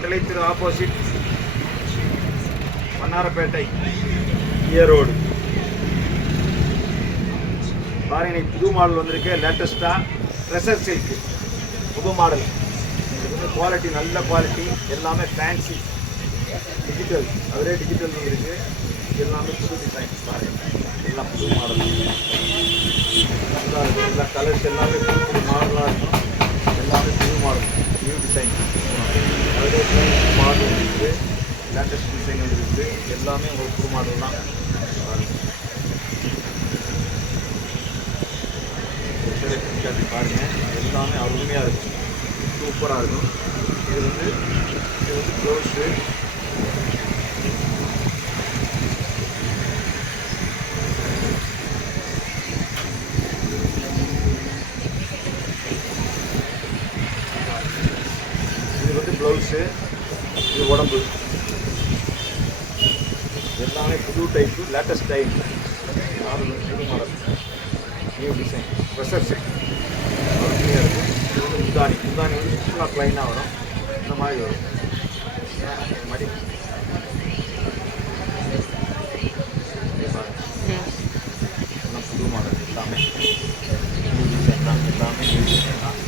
திரு opposite Mannarpettai Erode. பாருங்க, இன்னைக்கு புது மாடல் வந்திருக்கு. லேட்டஸ்ட்டாக ட்ரெஷர் சில்க் புது மாடல். இது வந்து குவாலிட்டி, நல்ல குவாலிட்டி, எல்லாமே ஃபேன்சி டிஜிட்டல். அதிலே டிஜிட்டல் வந்துருக்கு. எல்லாமே புது டிசைன். பாருங்க, எல்லாம் புது மாடல் நல்லா இருக்கும். எல்லா கலர்ஸ் எல்லாமே புது புது மாடலாக இருக்கும். எல்லாமே புது மாடல், நியூ டிசைன். அதிலே மாடல் இருக்குது, லேட்டஸ்ட் டிசைன் வந்துருக்கு. எல்லாமே உங்களுக்கு புது மாடல் தான். பாருங்கள், எல்லாமே அருமையாக இருக்கும், சூப்பராக இருக்கும். இது வந்து ப்ளவுஸு. இது வந்து ப்ளவுஸு, இது உடம்பு. எல்லாமே புது டைப்பு, லேட்டஸ்ட் டைப் மாடல், புது model, new design, treasure silk அருமையாக இருக்கும். இது வந்து முந்தானி. முந்தானி வந்து ஃபுல்லாக ப்ளைனாக வரும். இந்த மாதிரி வரும் மடி. எல்லாம் புது மாடல், எல்லாமே நியூ டிசைன் தான். எல்லாமே நியூ டிசைன் தான்.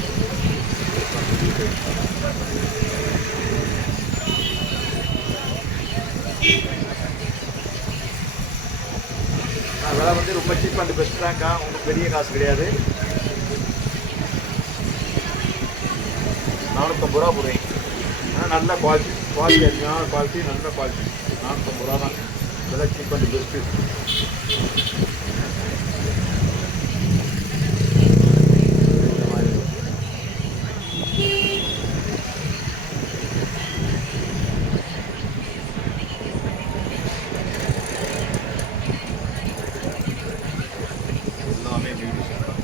விலை வந்து ரொம்ப சீப் அண்ட் பெஸ்ட் தான்க்கா. உங்களுக்கு பெரிய காசு கிடையாது. 450 ரூபா போடுவீங்க. ஆனால் நல்ல குவாலிட்டி, அருமையான குவாலிட்டி, நல்ல குவாலிட்டி. 450 ரூபா தான் விலை, சீப் அண்ட் பெஸ்ட்டு. எல்லாமே நியூ டிசைன் தான்.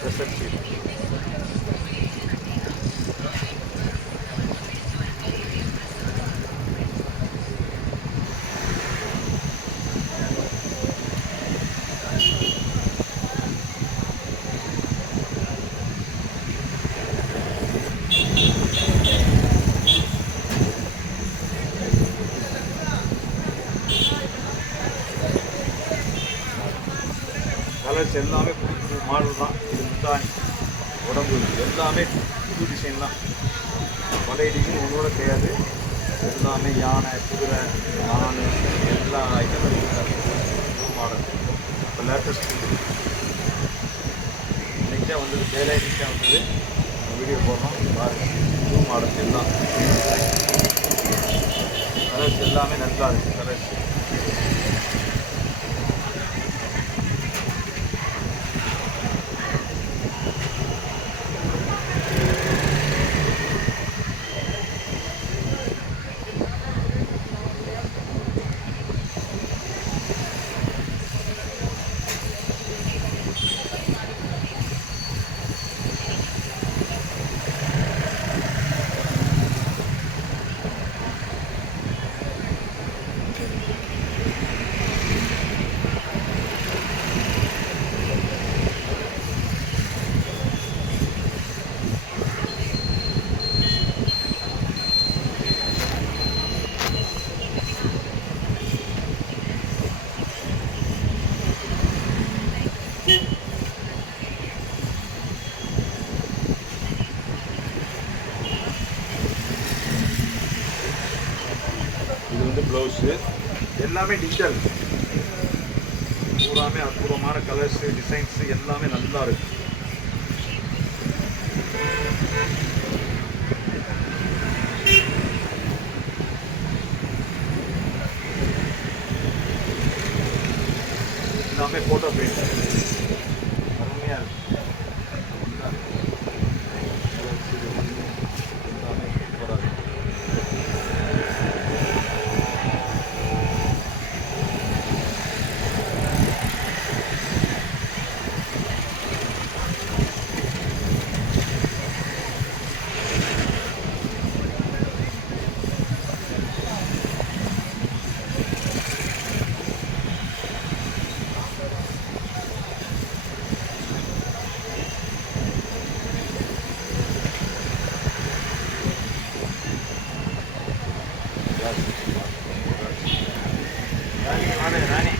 Treasure silk. கலர்ஸ் எல்லாமே புது புது மாடல் தான். இது முந்தானி, உடம்பு, எல்லாமே புது டிசைன் தான். பழைய டிசைன் ஒன்றோட கிடையாது. எல்லாமே யானை, குதிரை, மான், எல்லா ஐட்டமும் புது மாடல். இப்போ லேட்டஸ்ட் இன்றைக்கி தான் வந்தது, வேலை இன்றைக்கி தான் வந்தது. வீடியோ போடுறோம் பாருங்கள். புது மாடல் எல்லாம் கலர்ஸ் எல்லாமே நல்லா இருக்குது. கலர்ஸ் இது வந்து ப்ளவுஸு. எல்லாமே டிஜிட்டல், பூராமே அற்புதமான கலர்ஸு, டிசைன்ஸு எல்லாமே நல்லா இருக்கு. எல்லாமே ஃபோட்டோ பிரிண்ட், அருமையாக இருக்கு. எல்லாமே சூப்பராக இருக்கு. ராணி வாடகை ராணி